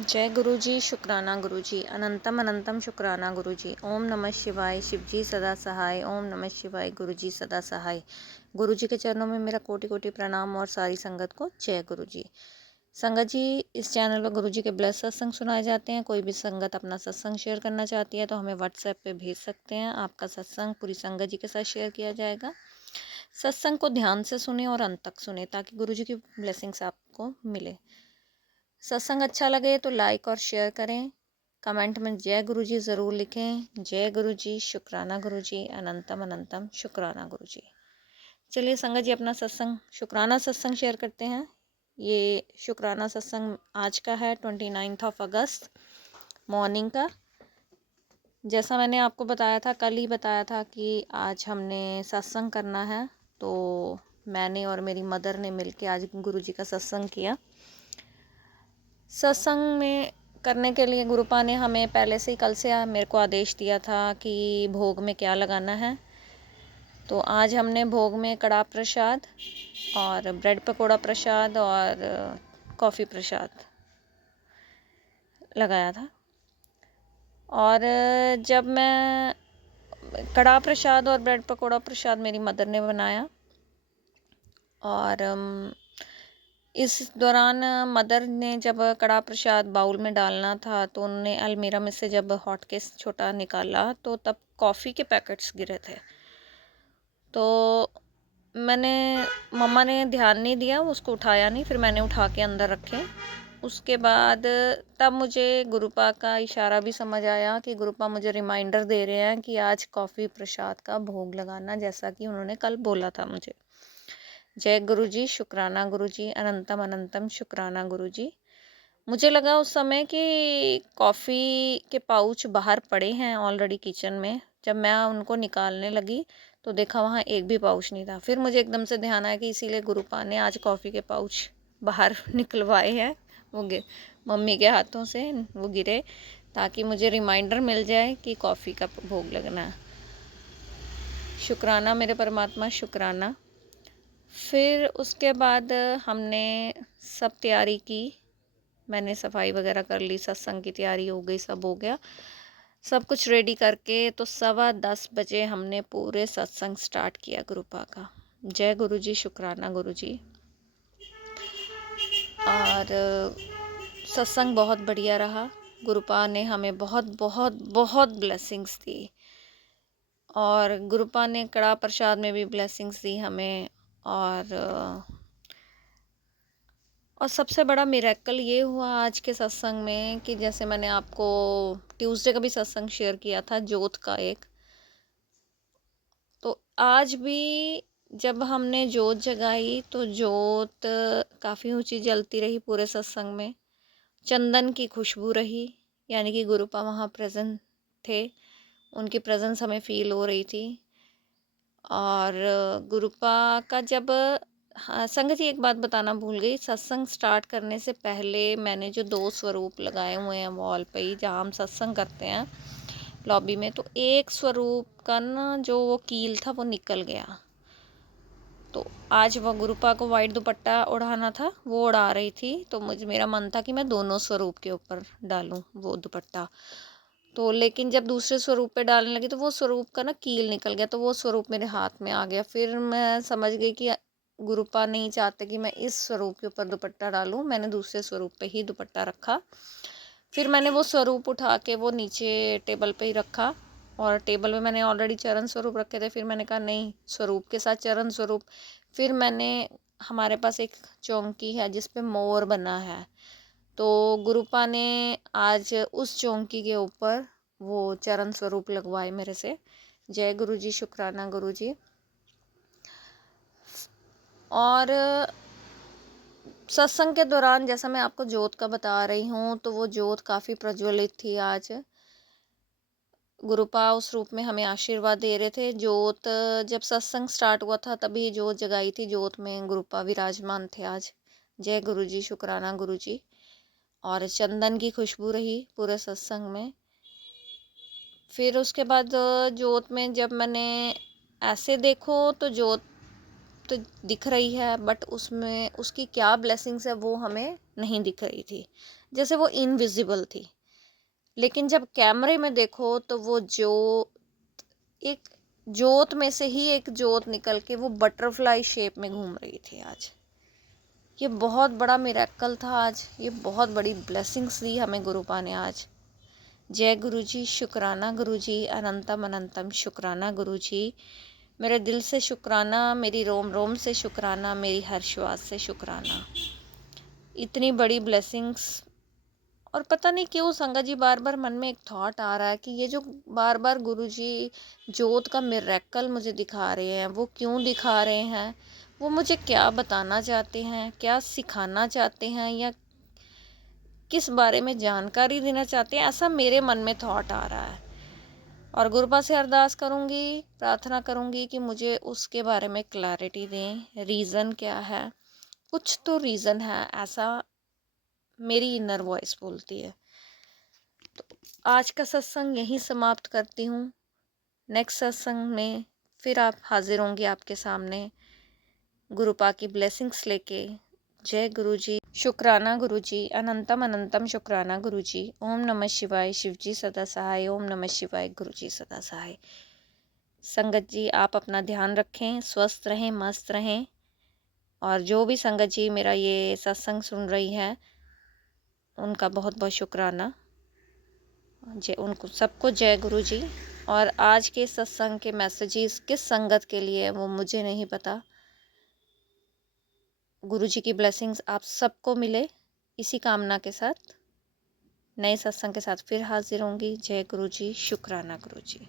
जय गुरु जी, शुक्राना गुरु जी, अनंतम अनंतम शुक्राना गुरु जी। ओम नमः शिवाय, शिव जी सदा सहाय। ओम नमः शिवाय, गुरु जी सदा सहाय। गुरु जी के चरणों में मेरा कोटि कोटि प्रणाम और सारी संगत को जय गुरु जी। संगत जी, इस चैनल पर गुरु जी के ब्लेस सत्संग सुनाए जाते हैं। कोई भी संगत अपना सत्संग शेयर करना चाहती है तो हमें व्हाट्सएप पे भेज सकते हैं। आपका सत्संग पूरी संगत जी के साथ शेयर किया जाएगा। सत्संग को ध्यान से सुने और अंत तक सुने ताकि गुरु जी की ब्लेसिंग्स आपको मिले। सत्संग अच्छा लगे तो लाइक और शेयर करें। कमेंट में जय गुरु जी ज़रूर लिखें। जय गुरु जी, शुक्राना गुरु जी, अनंतम अनंतम शुक्राना गुरु जी। चलिए संगत जी, अपना सत्संग शुक्राना सत्संग शेयर करते हैं। ये शुक्राना सत्संग आज का है 29 अगस्त मॉर्निंग का। जैसा मैंने आपको बताया था, कल ही बताया था कि आज हमने सत्संग करना है, तो मैंने और मेरी मदर ने मिलके आज गुरु जी का सत्संग किया। सत्संग में करने के लिए गुरुपा ने हमें पहले से ही कल से मेरे को आदेश दिया था कि भोग में क्या लगाना है। तो आज हमने भोग में कड़ा प्रसाद और ब्रेड पकोड़ा प्रसाद और कॉफ़ी प्रसाद लगाया था। और जब मैं कड़ा प्रसाद और ब्रेड पकोड़ा प्रसाद मेरी मदर ने बनाया, और इस दौरान मदर ने जब कड़ा प्रसाद बाउल में डालना था तो उन्होंने अलमीरा में से जब हॉट केस छोटा निकाला तो तब कॉफ़ी के पैकेट्स गिरे थे। तो मैंने मम्मा ने ध्यान नहीं दिया, उसको उठाया नहीं, फिर मैंने उठा के अंदर रखे। उसके बाद तब मुझे गुरुपा का इशारा भी समझ आया कि गुरुपा मुझे रिमाइंडर दे रहे हैं कि आज कॉफ़ी प्रसाद का भोग लगाना, जैसा कि उन्होंने कल बोला था मुझे। जय गुरु जी, शुक्राना गुरु जी, अनंतम अनंतम शुक्राना गुरु जी। मुझे लगा उस समय कि कॉफ़ी के पाउच बाहर पड़े हैं ऑलरेडी किचन में। जब मैं उनको निकालने लगी तो देखा वहाँ एक भी पाउच नहीं था। फिर मुझे एकदम से ध्यान आया कि इसीलिए गुरुपा ने आज कॉफ़ी के पाउच बाहर निकलवाए हैं। वो मम्मी के हाथों से वो गिरे ताकि मुझे रिमाइंडर मिल जाए कि कॉफ़ी का भोग लगना है। शुक्राना मेरे परमात्मा, शुक्राना। फिर उसके बाद हमने सब तैयारी की। मैंने सफाई वगैरह कर ली, सत्संग की तैयारी हो गई, सब हो गया। सब कुछ रेडी करके तो 10:15 बजे हमने पूरे सत्संग स्टार्ट किया गुरुपा का। जय गुरु जी, शुक्राना गुरु जी। और सत्संग बहुत बढ़िया रहा। गुरुपा ने हमें बहुत बहुत बहुत ब्लेसिंग्स दी, और गुरुपा ने कड़ा प्रसाद में भी ब्लेसिंग्स दी हमें। और सबसे बड़ा मिरेकल ये हुआ आज के सत्संग में कि जैसे मैंने आपको ट्यूसडे का भी सत्संग शेयर किया था जोत का एक, तो आज भी जब हमने जोत जगाई तो जोत काफ़ी ऊंची जलती रही पूरे सत्संग में। चंदन की खुशबू रही, यानी कि गुरुपा वहाँ प्रेजेंट थे, उनकी प्रेजेंस हमें फील हो रही थी। और गुरुपा का जब हाँ संगत जी, एक बात बताना भूल गई। सत्संग स्टार्ट करने से पहले मैंने जो 2 स्वरूप लगाए हुए हैं वॉल पे ही, जहाँ हम सत्संग करते हैं लॉबी में, तो एक स्वरूप का ना जो वो कील था वो निकल गया। तो आज वो गुरुपा को वाइट दुपट्टा ओढ़ाना था, वो ओढ़ा रही थी, तो मेरा मन था कि मैं दोनों स्वरूप के ऊपर डालूं वो दुपट्टा। तो लेकिन जब दूसरे स्वरूप पे डालने लगी तो वो स्वरूप का ना कील निकल गया, तो वो स्वरूप मेरे हाथ में आ गया। फिर मैं समझ गई कि गुरुपा नहीं चाहते कि मैं इस स्वरूप के ऊपर दुपट्टा डालूं। मैंने दूसरे स्वरूप पे ही दुपट्टा रखा। फिर मैंने वो स्वरूप उठा के वो नीचे टेबल पे ही रखा, और टेबल में मैंने ऑलरेडी चरण स्वरूप रखे थे। फिर मैंने कहा नहीं, स्वरूप के साथ चरण स्वरूप। फिर मैंने, हमारे पास एक चौंकी है जिस पे मोर बना है, तो गुरुपा ने आज उस चौंकी के ऊपर वो चरण स्वरूप लगवाए मेरे से। जय गुरु जी, शुक्राना गुरु जी। और सत्संग के दौरान जैसा मैं आपको जोत का बता रही हूँ, तो वो जोत काफ़ी प्रज्वलित थी आज। गुरुपा उस रूप में हमें आशीर्वाद दे रहे थे। जोत जब सत्संग स्टार्ट हुआ था तभी जोत जगाई थी, जोत में गुरुपा विराजमान थे आज। जय गुरु जी, शुक्राना गुरु जी। और चंदन की खुशबू रही पूरे सत्संग में। फिर उसके बाद जोत में जब मैंने ऐसे देखो तो जोत तो दिख रही है, बट उसमें उसकी क्या ब्लेसिंग्स है वो हमें नहीं दिख रही थी। जैसे वो इनविजिबल थी, लेकिन जब कैमरे में देखो तो वो एक जोत में से ही एक जोत निकल के वो बटरफ्लाई शेप में घूम रही थी आज। ये बहुत बड़ा मिरेकल था आज, ये बहुत बड़ी ब्लेसिंग्स दी हमें गुरुपा ने आज। जय गुरु जी, शुक्राना गुरु जी, अनंतम अनंतम शुक्राना गुरु जी। मेरे दिल से शुक्राना, मेरी रोम रोम से शुक्राना, मेरी हर श्वास से शुक्राना। इतनी बड़ी ब्लेसिंग्स। और पता नहीं क्यों संगत जी बार बार मन में एक थॉट आ रहा है कि ये जो बार बार गुरुजी जोत का मिरेकल मुझे दिखा रहे हैं, वो क्यों दिखा रहे हैं, वो मुझे क्या बताना चाहते हैं, क्या सिखाना चाहते हैं, या किस बारे में जानकारी देना चाहते हैं, ऐसा मेरे मन में थॉट आ रहा है। और गुरुपा से अरदास करूँगी, प्रार्थना करूँगी कि मुझे उसके बारे में क्लैरिटी दें, रीज़न क्या है। कुछ तो रीज़न है, ऐसा मेरी इनर वॉइस बोलती है। तो आज का सत्संग यहीं समाप्त करती हूँ। नेक्स्ट सत्संग में फिर आप हाजिर होंगे आपके सामने गुरुपा की ब्लेसिंग्स लेके। जय गुरु जी, शुक्राना गुरु जी, अनंतम अनंतम शुक्राना गुरु जी। ओम नमः शिवाय, शिव जी सदा सहाय। ओम नमः शिवाय, गुरु जी सदा सहाय। संगत जी आप अपना ध्यान रखें, स्वस्थ रहें, मस्त रहें। और जो भी संगत जी मेरा ये सत्संग सुन रही है उनका बहुत बहुत शुक्राना। जय, उनको सबको जय गुरु जी। और आज के सत्संग के मैसेजेस किस संगत के लिए है वो मुझे नहीं पता। गुरु जी की ब्लेसिंग्स आप सबको मिले, इसी कामना के साथ नए सत्संग के साथ फिर हाजिर होंगी। जय गुरु जी, शुक्राना गुरु जी।